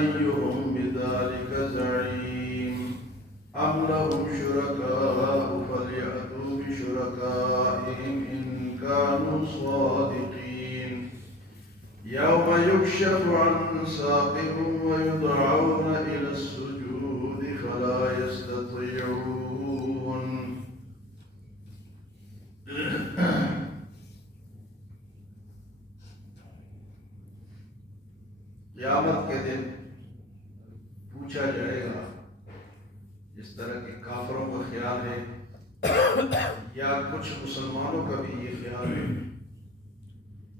أيهم بذلك زعيم أم لهم شركاء فليأتوا بشركائهم إن كانوا صادقين يوم يكشف عن ساق ويدعون إلى السجود فلا يستطيعون. قیامت کے دن پوچھا جائے گا، جس طرح کے کافروں کا خیال ہے یا کچھ مسلمانوں کا بھی یہ خیال ہے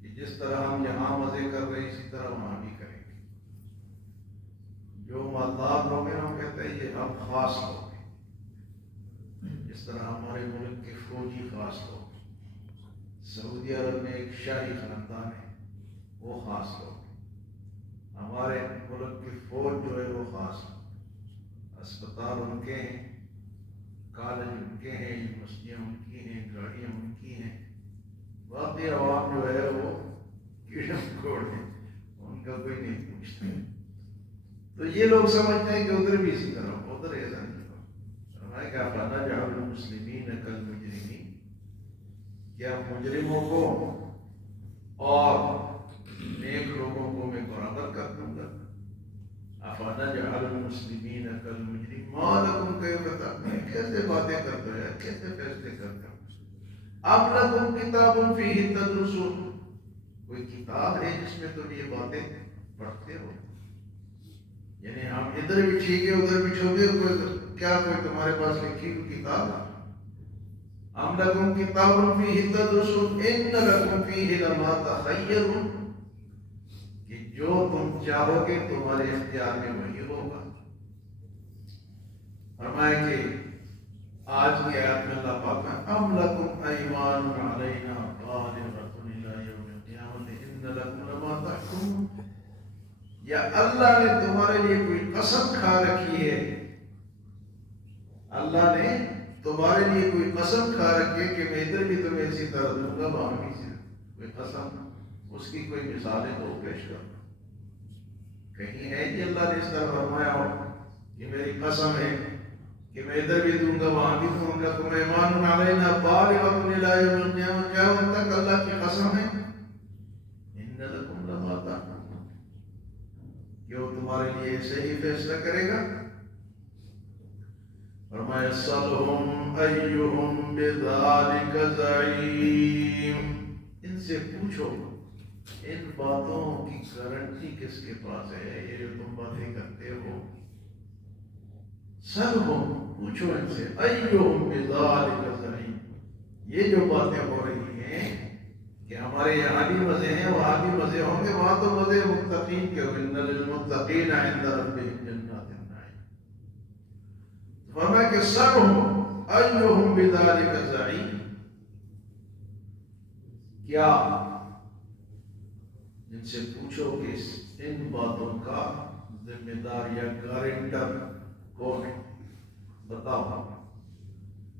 کہ جس طرح ہم یہاں مزے کر رہے ہیں اسی طرح وہاں بھی کریں گے. جو مالدار لوگ ہیں وہ کہتے ہیں یہ ہم خاص لوگ ہیں، جس طرح ہمارے ملک کے فوجی خاص لوگ، سعودی عرب میں ایک شاہی خاندان ہے وہ خاص لوگ، ہمارے ملک کی فوج جو ہے وہ خاص ہے، اسپتال ان کے ہیں، کالج ان کے ہیں، یونیورسٹیاں ان کی ہیں، گاڑیاں ان کی ہیں، باقی عوام جو ہے وہ کیڑے مکوڑ ہیں، ان کا کوئی نہیں پوچھتا. تو یہ لوگ سمجھتے ہیں کہ ادھر بھی اسی طرح، ادھر ایسا نہیں ہوگا. فرمایا کہ فَنَجْعَلُ الْمُسْلِمِينَ كَالْمُجْرِمِينَ، کیا مجرموں کو اور نیک لوگوں کو میں برابر کر دوں گا؟ أَفَنَجْعَلُ الْمُسْلِمِينَ كَالْمُجْرِمِينَ مَا لَكُمْ كَيْفَ تَحْكُمُونَ، کیسے باتیں کرتے ہو یار، کیسے فیصلے کرتے ہو؟ أَمْ لَكُمْ كِتَابٌ فِيهِ تَدْرُسُونَ، کوئی کتاب ہے جس میں تم یہ باتیں پڑھتے ہو؟ یعنی ہم ادھر بھی ٹھیک ہے ادھر بھی ٹھیک ہے، کیا کوئی تمہارے پاس لکھی ہوئی کتاب؟ أَمْ لَكُمْ كِتَابٌ فِيهِ تَدْرُسُونَ إِنَّ لَكُمْ فِيهِ لَمَا تَخَيَّرُونَ، کہ جو تم چاہو گے تمہارے اختیار میں وہی ہوگا. فرمایا کہ آج کی آیت میں اللہ پاک میں أَمْ لَكُمْ أَيْمَانٌ عَلَيْنَا بَالِغَةٌ إِلَىٰ يَوْمِ الْقِيَامَةِ إِنَّ لَكُمْ لَمَا تَحْكُمُونَ، یا اللہ نے تمہارے لیے کوئی قسم کھا رکھی ہے، اللہ نے تمہارے لیے کوئی قسم کھا رکھی ہے کہ میں ادھر بھی تمہیں اسی طرح دوں گا، وہاں بھی اسی طرح. کوئی قسم، اس کی کوئی مثالیں تو پیش کرو. کہیں ہے کہ اللہ نے اس طرح فرمایا ہو کہ میری قسم ہے کہ میں ادھر بھی دوں گا وہاں بھی دوں گا؟ تم ایمان علینا بالغۃ الی یوم القیامہ، قیامت تک اللہ کی قسم ہے. ان لکم لما تحکمون، کہ وہ تمہارے لیے ایسے ہی فیصلہ کرے گا. فرمایا سلہم ایہم بذالک زعیم، ان سے پوچھو ان باتوں کی گارنٹی کس کے پاس ہے، یہ جو تم باتیں کرتے ہو. سلہم، پوچھو ان سے، ایہم بذالک زعیم، یہ جو باتیں ہو رہی ہیں کہ ہمارے یہاں بھی مزے ہیں وہاں بھی مزے ہوں گے، وہاں تو مزے متقین کے ہو، ان للمتقین عند ربہم جنات النعیم. فرمایا کہ سلہم ایہم بذالک زعیم، کیا ان سے پوچھو کہ ان باتوں کا ذمہ دار یا گارنٹر کون ہے، بتاؤ.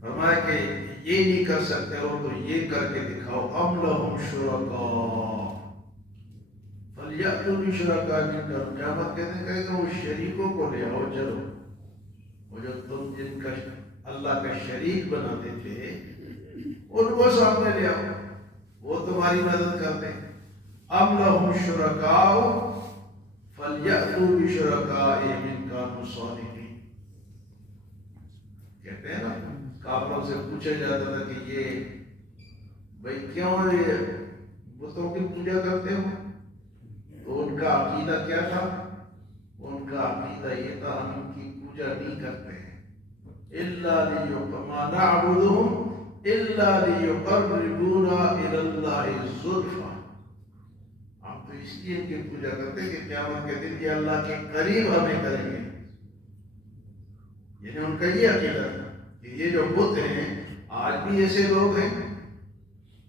فرمایا کہ یہ نہیں کر سکتے ہو تو یہ کر کے دکھاؤ. ام لہم شرکاء فلیأتوا بشرکائہم، قیامت کے دن کہے گا وہ شریکوں کو لے آؤ، چلو وہ جو تم جن کا اللہ کا شریک بناتے تھے ان کو سامنے لے آؤ، وہ تمہاری مدد کرتے ہیں. ام لہم شرکاء فلیأتوا بشرکائہم ان کانوا صادقین. کہتے ہیں نا کافروں سے پوچھا جاتا تھا کہ یہ بھائی کیوں یہ بتوں کی پوجا کرتے ہو؟ تو ان کا عقیدہ کیا تھا؟ ان کا عقیدہ یہ تھا ہم ان کی پوجا نہیں کرتے ہیں ما نعبدهم الا ليقربونا الى الله زلفى، ہم تو اس لیے ان کی پوجا کرتے ہیں کہ قیامت کے دن یہ اللہ کے قریب ہمیں کریں گے. یعنی ان کا یہ عقیدہ تھا کہ یہ جو بت ہیں، آج بھی ایسے لوگ ہیں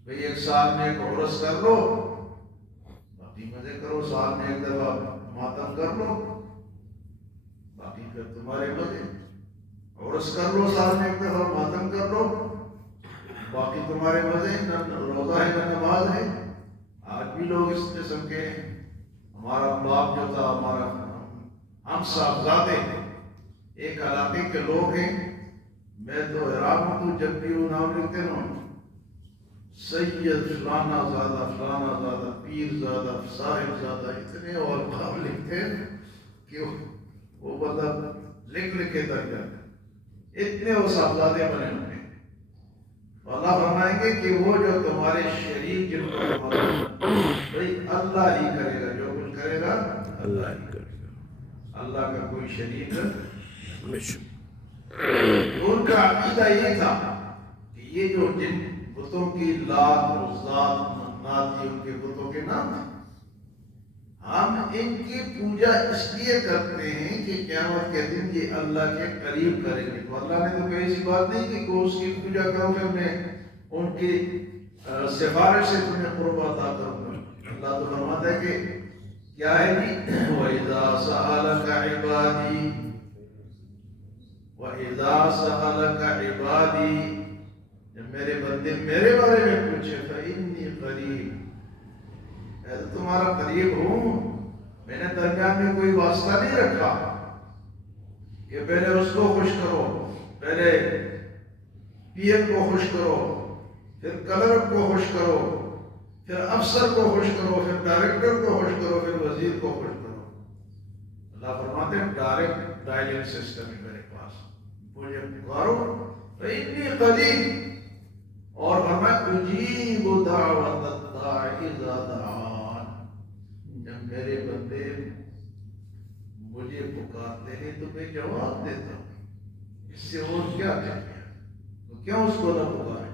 بھئی ایک سال میں ایک عرس کر لو، باقی مزے کرو، سال میں ایک دفعہ ماتم کر لو، باقی پھر تمہارے مزے. عرس کر لو، سال میں ایک دفعہ ماتم کر لو، باقی تمہارے مزے، نہ روزہ ہے نہ نماز ہے. آج بھی لوگ اس قسم کے ہیں. ہمارا باپ جو تھا، ہمارا ہم صاحبزادے ہیں، ایک علاقے کے لوگ ہیں، میں تو حیران ہوں، تو جب بھی وہ نام لکھتے نا سید فلانا زادہ فلانا زادہ پیر زادہ صاحب زادہ، اتنے اور نام لکھتے ہیں کہ وہ مطلب لکھ کے تک جاتے، اتنے وہ صاحبزادے بنے ہوئے ہیں۔ اللہ فرمائیں گے کہ وہ جو تمہارے شریک جن کو بھائی اللہ ہی کرے گا، جو کچھ کرے گا اللہ ہی کرے گا، اللہ کا کوئی شریک نہیں۔ ان کا عقیدہ یہ تھا کہ یہ جو جن بتوں کی لات عزات منات یہ ان کے بتوں کے نام ہیں، ہم ان کی پوجا اس لیے کرتے ہیں کہ قیامت کے دن یہ اللہ کے قریب کریں گے۔ تو اللہ نے تو کوئی ایسی بات نہیں کہ کوئی اس کی پوجا کرو پھر میں ان کی سفارش سے تمہیں قرب عطا کروں گا۔ اللہ تو فرماتا ہے کہ کیا ہے جی وَإِذَا سَأَلَكَ عِبَادِي وَإِذَا سَأَلَكَ عِبَادِي، جب میرے بندے میرے بارے میں پوچھے فَإِنِّي قَرِيبٌ، میں تو تمہارا قریب ہوں، میں نے درمیان میں کوئی واسطہ نہیں رکھا کہ پہلے اس کو خوش کرو، پہلے پی ایم کو خوش کرو، پھر کلرک کو خوش کرو، پھر افسر کو خوش کرو، پھر ڈائریکٹر کو خوش کرو، پھر وزیر کو خوش کرو۔ اللہ فرماتے ہیں ڈائریکٹ ڈائلنگ سسٹم ہے میرے پاس، مجھے پکارو فإنی قریب، اور فرمایا اجیب دعوت الداعی اذا دعان، جب میرے بندے مجھے پکارتے ہیں تو میں جواب دیتا ہوں، اس سے اور کیا چاہیے؟ تو کیوں اس کو نہ پکارے،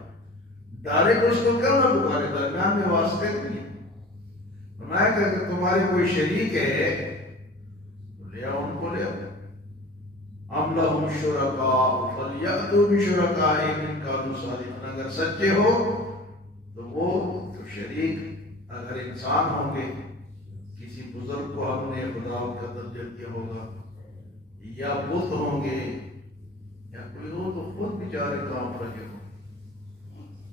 ڈائریکٹ اس کو کیوں نہ پکارے، درمیان میں واسطے نہیں ہے۔ فرمایا کہ اگر تمہارے کوئی شریک ہے تو لے آؤ، ان کو لے آؤ۔ ام لہم شرکاء فلیأتوا بشرکائہم ان کانوا صادقین، اگر سچے ہو تو وہ تو شریک اگر انسان ہوں گے، کسی بزرگ کو ہم نے خدا کا درجہ دیا ہوگا، یا بت ہوں گے، یا کوئی ہو تو خود بیچارے کام لگے ہوں،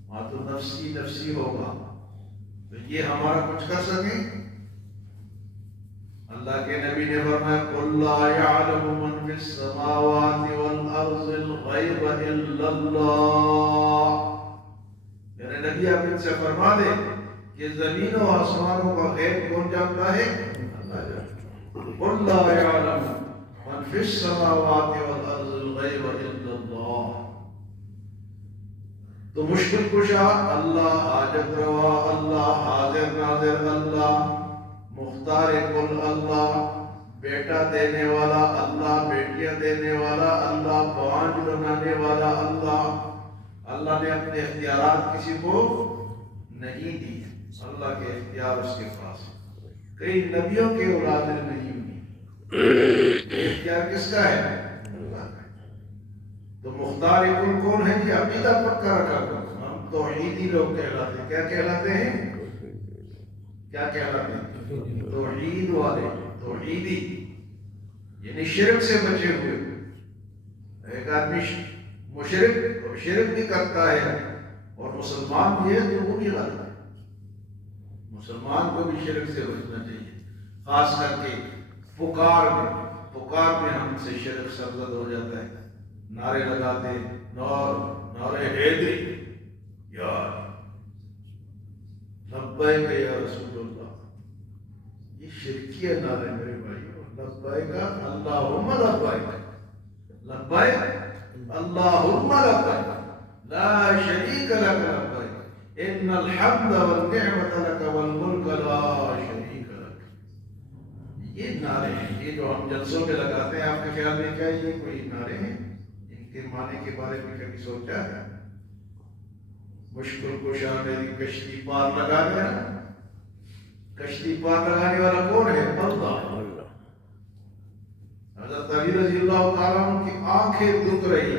ہاں تو نفسی نفسی ہوگا، تو یہ ہمارا کچھ کر سکیں؟ اللہ کے نبی نے فرمایا قُلْ لَا يَعْلَمُ مَنْ فِي السَّمَاوَاتِ وَالْأَرْضِ الْغَيْبَ إِلَّا اللَّهُ، میرے نبی آپ ان سے فرما دیں کہ زمین و آسمانوں کا غیب کون جانتا ہے؟ اللہ جانتا ہے۔ قُلْ لَا يَعْلَمُ مَنْ فِي السَّمَاوَاتِ وَالْأَرْضِ الْغَيْبَ إِلَّا اللَّهُ، تو مشکل کشا اللہ، حاجت روا اللہ، حاضر ناظر اللہ، مختار کل اللہ، بیٹا دینے والا اللہ، بیٹیاں دینے والا اللہ، بانج بنانے والا اللہ۔ اللہ نے اپنے اختیارات کسی کو نہیں دی، اللہ کے اختیار اس کے پاس، کئی نبیوں کے اولادیں نہیں ہوئی، اختیار کس کا ہے؟ اللہ کا۔ تو مختار کل کون ہے جی؟ عقیدہ پکا رکھا کرو، ہم توحیدی لوگ کہلاتے ہیں۔ کیا کہلاتے ہیں؟ کیا کہلاتے ہیں؟ توحید والے، توحیدی، یعنی شرک سے بچے ہوئے۔ ایک آدمی شرک بھی کرتا ہے اور مسلمان بھی ہے تو وہ بھی غلط ہے، مسلمان کو بھی شرک سے بچنا چاہیے، خاص کر کے پکار میں ہم سے شرک سرزد ہو جاتا ہے، نعرے لگاتے، نعرے حیدری، یا لبیک یا رسول اللہ، یہ شرکیہ نعرے میرے بھائی، لبیک اللہم لبیک، لبیک اللہم لبیک لا شریک لک لبیک ان الحمد والنعمت لک والملک لا شریک لک، یہ نعرے ہیں، یہ جو ہم جلسوں میں لگاتے ہیں، آپ کے خیال میں کیا یہ کوئی نعرے ہیں؟ ان کے معنی کے بارے میں کبھی سوچا ہے؟ مشکل کشا میری کشتی پار لگا گیا، کشتی پار لگانے والا کون ہے؟ اللہ۔ حضرت علی رضی اللہ تعالیٰ عنہ کی آنکھیں دکھ رہی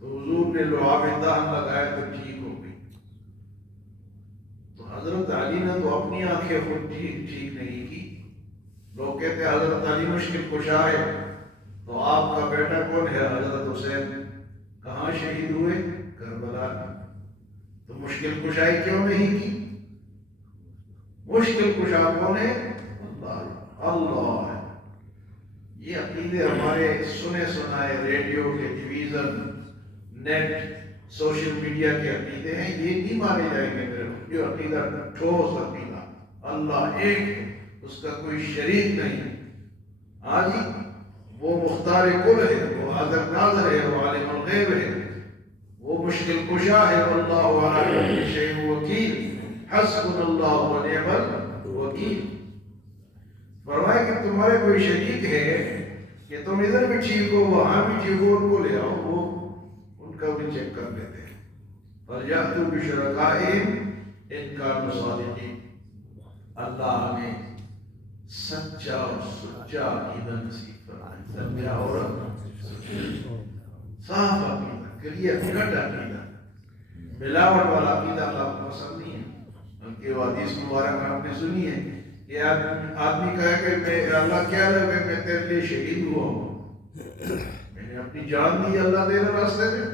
تو حضور نے لعاب دہن لگایا تو ٹھیک ہو گئی۔ تو حضرت علی نے تو اپنی آنکھیں خود ٹھیک نہیں کی، لوگ کہتے ہیں حضرت علی مشکل کشا ہے، تو آپ کا بیٹا کون ہے؟ حضرت حسین کہاں شہید ہوئے؟ کربلا میں۔ تو مشکل کشائی کیوں نہیں کی؟ مشکل کشا کون ہے؟ اللہ ہے۔ یہ عقیدے ہمارے سنے سنائے ریڈیو کے، ٹیلی ویژن، نیٹ، سوشل میڈیا کے عقیدے ہیں، یہ نہیں مانے جائیں گے میرے لوگ۔ جو عقیدہ ٹھوس عقیدہ، اللہ ایک ہے، اس کا کوئی شریک نہیں۔ آج وہ مختار کل ہے، وہ حاضر ناظر ہے، وہ عالم الغیب ہے، وہ مشکل کشا ہے، واللہ علی کل شیء وکیل، حسبنا اللہ ونعم الوکیل۔ فرمایا کہ تمہارے کوئی شریک ہے کہ تم ادھر بھی ٹھیک ہو وہاں بھی ٹھیک ہو، ان کو لے آؤ، وہ ان کا بھی چیک کر لیتے ہیں۔ فَلْيَأْتُوا بِشُرَكَائِهِمْ إِن كَانُوا صَادِقِينَ۔ اللہ ہمیں سچا اور سچا عقیدہ نصیب فرمائے، سچا اور صاف عقیدہ، کلیئر کٹ عقیدہ، ملاوٹ والا عقیدہ اللہ کو پسند نہیں ہے۔ ان کی حدیث مبارک آپ نے سنی ہے کہ آدمی کہے کہ میں اللہ کیا ہے کہ میں تیرے لیے شہید ہوا ہوں، میں نے اپنی جان دی اللہ تیرے راستے میں۔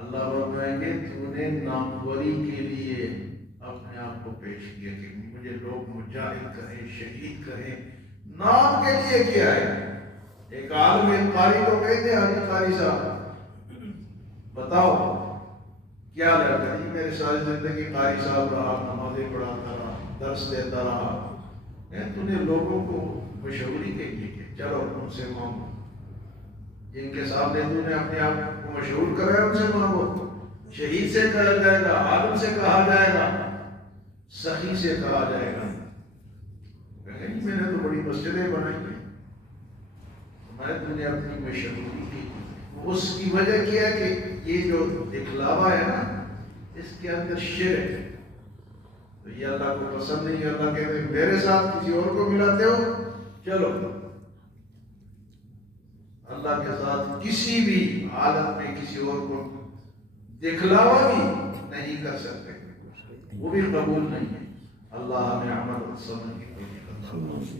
اللہ فرمائیں گے تو نے ناموری کے لیے اپنے آپ کو پیش کیا کہ مجھے لوگ مجاہد کہیں، شہید کہیں، نام کے لیے کیا ہے؟ ایک عالم قاری کو کہتے ہیں، حاجی قاری صاحب بتاؤ کیا لگتا ہے؟ میرے ساری زندگی قاری صاحب رہا، نمازیں پڑھاتا رہا، درس دیتا رہا، تو نے لوگوں کو مشہوری کے لیے کہ چلو ان سے مانگو، جن کے سامنے تو نے اپنے آپ کو مشہور کرا ہے ان سے مانگو۔ شہید سے کہا جائے گا، عالم سے کہا جائے گا، سخی سے کہا جائے گا۔ میں نے تو بڑی مسجدیں بنائی ہیں، میں نے اپنی مشہوری کی، اس کی وجہ کیا کہ یہ جو دکھلاوا ہے نا، اس کے اندر شرک ہے، تو یہ اللہ کو پسند نہیں ہے۔ اللہ کہتے ہیں میرے ساتھ کسی اور کو ملاتے ہو، چلو اللہ کے ساتھ کسی بھی حالت میں کسی اور کو دکھلاوا بھی نہیں کر سکتے، وہ بھی قبول نہیں ہے۔ اللہ ہمیں عمل سمجھ کی توفیق عطا فرمائے۔